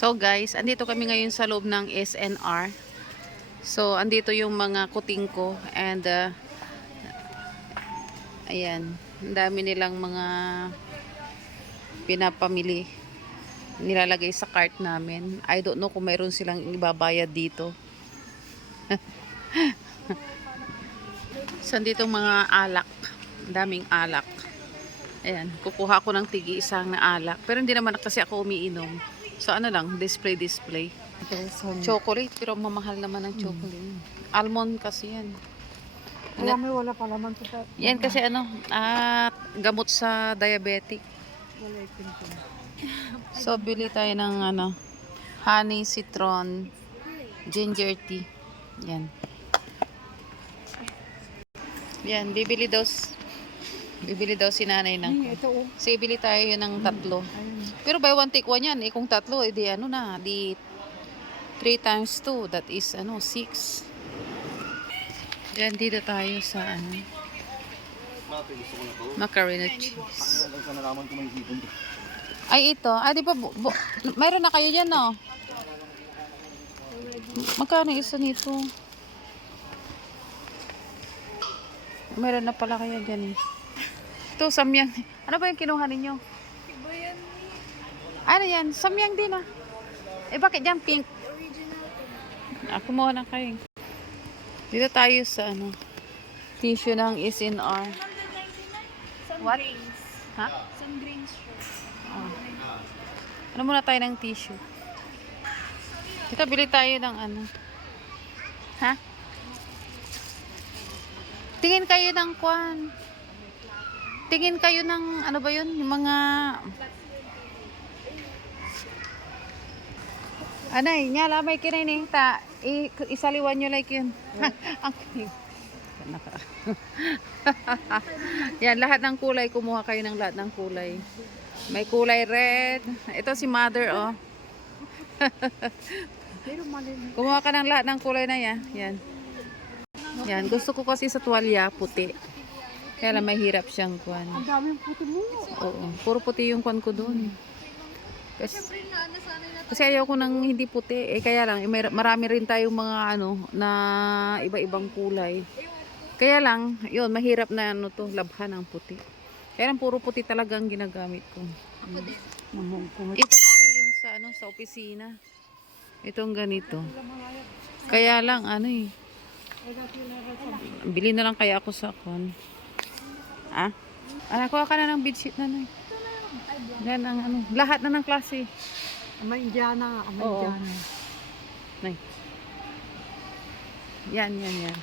So guys, andito kami ngayon sa loob ng SNR. So andito yung mga kuting ko and ayan, ang dami nilang mga pinapamili. Nilalagay sa cart namin. I don't know kung mayroon silang ibabayad dito. So andito mga alak. Ang daming alak. Ayan, kukuha ko ng tigi-isang na alak. Pero hindi naman kasi ako umiinom. So ano lang, display. Chocolate, pero mamahal naman ang chocolate. Almond kasi yan. Alam mo, wala pa laman to. Yan kasi ano, gamot sa diabetic. Wala itin. So bili tayo ng ano, honey, citron, ginger tea. Yan. Yan, bibili daw si nanay ng. Ito oh. Sige, bili tayo yun ng tatlo. Ayun. Pero buy one take one yan. Kung tatlo, di ano na, di 3 times 2, that is ano, 6. Yan, dito tayo sa ano, macaroni cheese. Ay, ito. Di ba, mayroon na kayo dyan, no? Magkano isa nito? Mayroon na pala kayo dyan, eh. Ito, samyang. Ano ba yung kinuha ninyo? Ano yan? Samyang din, ah. Bakit dyan pink? Kumuha na kayo. Dito tayo sa ano, tissue ng SNR. What? Ha? Some grains siya. Ano muna tayo ng tissue? Dito bili tayo ng ano. Ha? Tingin kayo ng kwan. Tingin kayo ng ano ba yun? Yung mga anay, nyala may kinain ta. Isaliwan nyo like yun. Ang yan, lahat ng kulay. Kumuha kayo ng lahat ng kulay. May kulay red. Ito si mother, oh. Kumuha ka ng lahat ng kulay na yan. Yan. Yan. Gusto ko kasi sa tuwalya, puti. Kaya lang mahirap siyang kwan. Ang daming puti mo. Oo. Puro puti yung kwan ko doon. Kasi ayaw ko ng hindi puti. Kaya lang, marami rin tayong mga ano, na iba-ibang kulay. Kaya lang, yun, mahirap na ano to, labhan ang puti. Kaya lang, puro puti talagang ginagamit ko. Ito kasi yung sa, ano, sa opisina. Itong ganito. Kaya lang, ano eh. Bili na lang kaya ako sa kwan. Kuha ka na ng bedsheet na na. Yan ang ano, lahat na ng klase. May Indiana. Nay. Yan.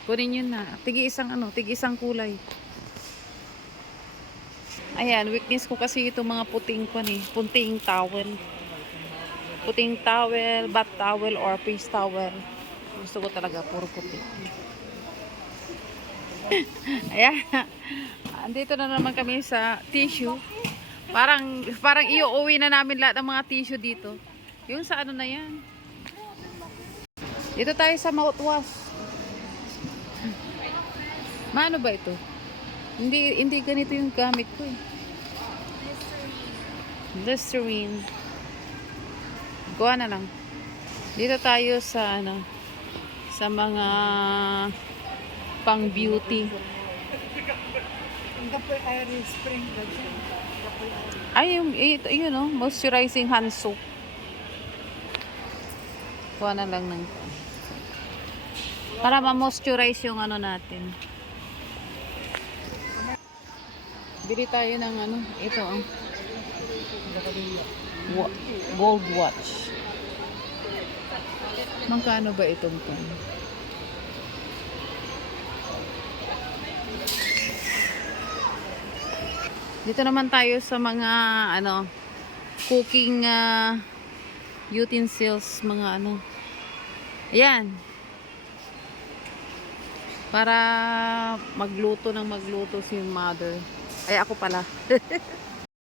Kunin yun na. Tigi-isang ano, tigi-isang kulay. Ayan, weakness ko kasi ito mga puting kwan eh. Puting towel. Puting towel, bath towel, or face towel. Gusto ko talaga, puro puti. Ayan. Andito na naman kami sa tissue. Parang iuuwi na namin lahat ng mga tissue dito. Yung sa ano na yan. Dito tayo sa mouthwash. Maano ba ito? Hindi ganito yung gamit ko eh. Listerine. Kuha na lang. Dito tayo sa ano, sa mga pang beauty. Ay, yun know, moisturizing hand soap. Kuha na lang ng para ma-moisturize yung ano natin. Bili tayo ng ano, ito ang gold watch. Magkano ba itong pen? Dito naman tayo sa mga ano, cooking utensils, mga ano. Ayan. Para magluto si mother. Ay, ako pala.